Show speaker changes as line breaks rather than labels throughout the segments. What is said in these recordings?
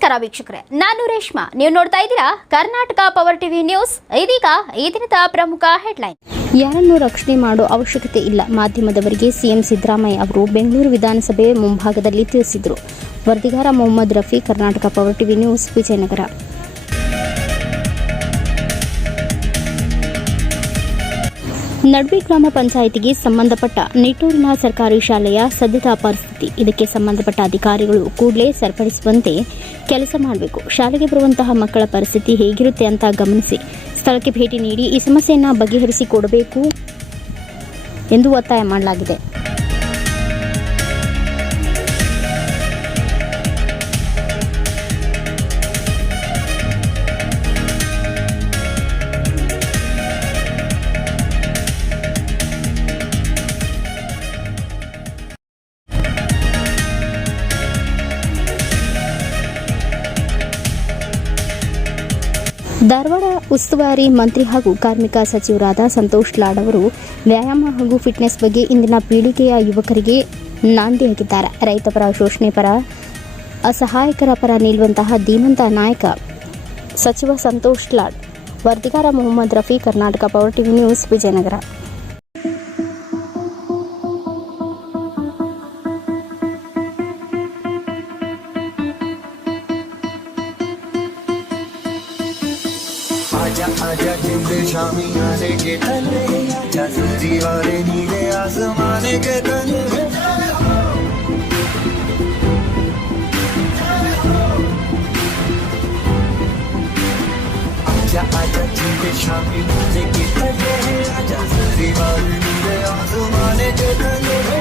ನಮಸ್ಕಾರ ವೀಕ್ಷಕರೇ, ನಾನು ರೇಷ್ಮಾ. ನೀವು ನೋಡ್ತಾ ಇದ್ದೀರಾ ಕರ್ನಾಟಕ ಪವರ್ ಟಿವಿ ನ್ಯೂಸ್ ಇದೀಗ ಈ ದಿನದ ಪ್ರಮುಖ ಹೆಡ್ಲೈನ್ ಯಾರನ್ನು ರಕ್ಷಣೆ ಮಾಡೋ ಅವಶ್ಯಕತೆ ಇಲ್ಲ, ಮಾಧ್ಯಮದವರಿಗೆ ಸಿಎಂ ಸಿದ್ದರಾಮಯ್ಯ ಅವರು ಬೆಂಗಳೂರು ವಿಧಾನಸಭೆ ಮುಂಭಾಗದಲ್ಲಿ ತಿಳಿಸಿದರು. ವರದಿಗಾರ Mohammed Rafi, Karnataka power TV news Vijayanagara. Nadvi ಗ್ರಾಮ ಪಂಚಾಯಿತಿಗೆ ಸಂಬಂಧಪಟ್ಟ ನಿಟ್ಟೂರಿನ ಸರ್ಕಾರಿ ಶಾಲೆಯ ಸದ್ಯದ ಪರಿಸ್ಥಿತಿ. ಇದಕ್ಕೆ ಸಂಬಂಧಪಟ್ಟ ಅಧಿಕಾರಿಗಳು ಕೂಡಲೇ ಸರಿಪಡಿಸುವಂತೆ ಕೆಲಸ ಮಾಡಬೇಕು. ಶಾಲೆಗೆ ಬರುವಂತಹ ಮಕ್ಕಳ ಪರಿಸ್ಥಿತಿ ಹೇಗಿರುತ್ತೆ ಅಂತ ಗಮನಿಸಿ. ಸ್ಥಳಕ್ಕೆ ಭೇಟಿ ನೀಡಿ ಈ ಸಮಸ್ಯೆಯನ್ನು ಬಗೆಹರಿಸಿಕೊಡಬೇಕು ಎಂದು ಒತ್ತಾಯ ಮಾಡಲಾಗಿದೆ. ಧಾರವಾಡ ಉಸ್ತುವಾರಿ ಮಂತ್ರಿ ಹಾಗೂ ಕಾರ್ಮಿಕ ಸಚಿವರಾದ ಸಂತೋಷ್ ಲಾಡ್ ಅವರು ವ್ಯಾಯಾಮ ಹಾಗೂ ಫಿಟ್ನೆಸ್ ಬಗ್ಗೆ ಇಂದಿನ ಪೀಳಿಗೆಯ ಯುವಕರಿಗೆ ನಾಂದಿಯಾಗಿದ್ದಾರೆ ರೈತಪರ ಶೋಷಣೆ ಪರ, ಅಸಹಾಯಕರ ಪರ ನಿಲ್ಲುವಂತಹ ಧೀಮಂತ ನಾಯಕ ಸಚಿವ Santosh Lad. ವರದಿಗಾರ Mohammed Rafi, Karnataka power TV news, Vijayanagara.
आजा आजा, जिंदे शामी आने के तले। आजा, सजी वाले नीले आसमाने के तले। आजा आजा, जिंदे शामी आने के तले। आजा, सजी वाले नीले आसमाने के तले।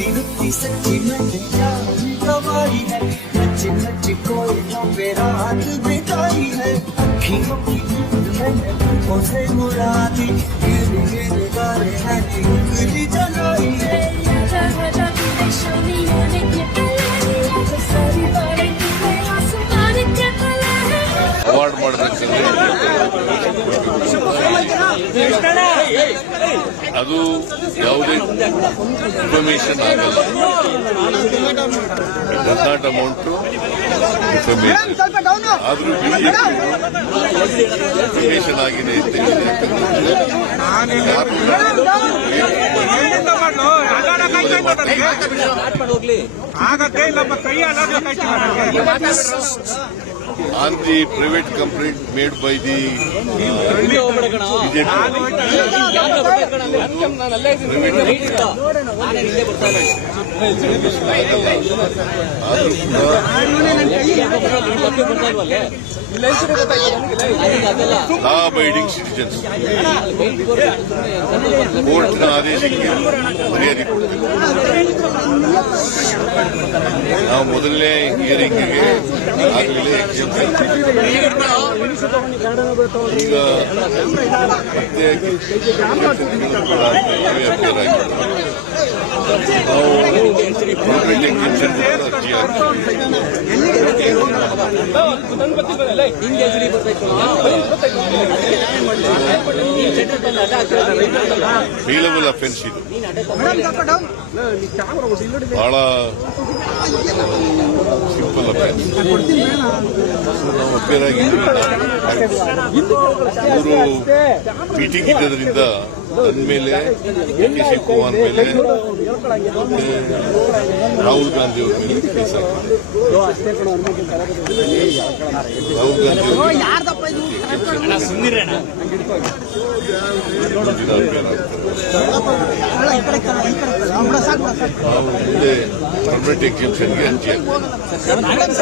तिरुपति सच्ची मैंने यार कमाई है। नच नच कोई ना मेरा हाथ बिताई है। अखियों की मैंने तुमको से मुड़ा गिर गिर गारे हैं उंगली जलाई
ಅದು ಯಾವುದೇ ಇನ್ಫಾರ್ಮೇಶನ್ ಆಗಲ್ಲ. ಡಸ್ ನಾಟ್ ಅಮೌಂಟ್ ಇನ್ಫಾರ್ಮೇಶನ್ ಆದ್ರೂ ಇನ್ಫಾರ್ಮೇಶನ್ ಆಗಿದೆ ಅಂತ
ಆಗತ್ತೆ ನಮ್ಮ ಕೈ ಅಲ್ಲ ಕೈ
on the private complaint made by the BJP ಆದ್ರೂ ಕೂಡ ಲಾ ಅಬೈಡಿಂಗ್ ಸಿಟಿಜನ್ಸ್ ಕೋರ್ಟ್ನ ಆದೇಶಕ್ಕೆ ಮರ್ಯಾದೆ ಕೊಡ್ತೇವೆ ನಾವು ಮೊದಲನೇ ಹಿಯರಿಂಗ್ಗೆ ಆಗಲೇ ಎಕ್ಸೆಪ್ಷನ್ ಈಗ ಮತ್ತೆ ಅಪಿಯರ್ ಆಗಿತ್ತು ನಾವು ಕಂಪ್ಲೀಟ್ ಎಕ್ಸೆಪ್ಷನ್ ಅರ್ಜಿ ಹಾಕ್ತೀವಿ ಫೀಲಬಲ್ ಅಫೆನ್ಸ್ ಇದು ಬಹಳ ಸಿಂಪಲ್ ಅಫೆನ್ಸ್ ನಾವು ಆಗಿದ್ದೀವಿ ಅವರು ಮೀಟಿಂಗ್ ಇದ್ದದ್ರಿಂದ ನನ್ನ ಮೇಲೆ ಡಿ ಸಿ ಮೇಲೆ ರಾಹುಲ್ ಗಾಂಧಿ ಅವ್ರ ಮೇಲೆ ಕೇಸ್ ಹಾಕಿದ್ದಾರೆ ರಾಹುಲ್ ಗಾಂಧಿ ನಾವು ಮುಂದೆ ಪರ್ಮನೆಂಟ್ ಎಕ್ಸಿಬಿಷನ್ಗೆ ಅರ್ಜಿ ಹಾಕ್ತೀವಿ.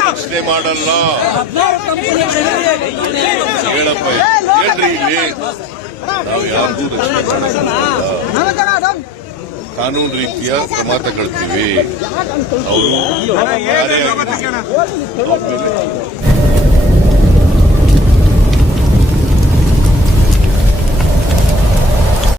ರಕ್ಷಣೆ ಮಾಡಲ್ಲ. ಹೇಳಪ್ಪ ಹೇಳ್ರಿ ಇಲ್ಲಿ. ನಾವು ಯಾರಿಗೂ ಕಾನೂನು ರೀತಿಯ ಕ್ರಮ ತಗೊಳ್ತೀವಿ. ಅವರು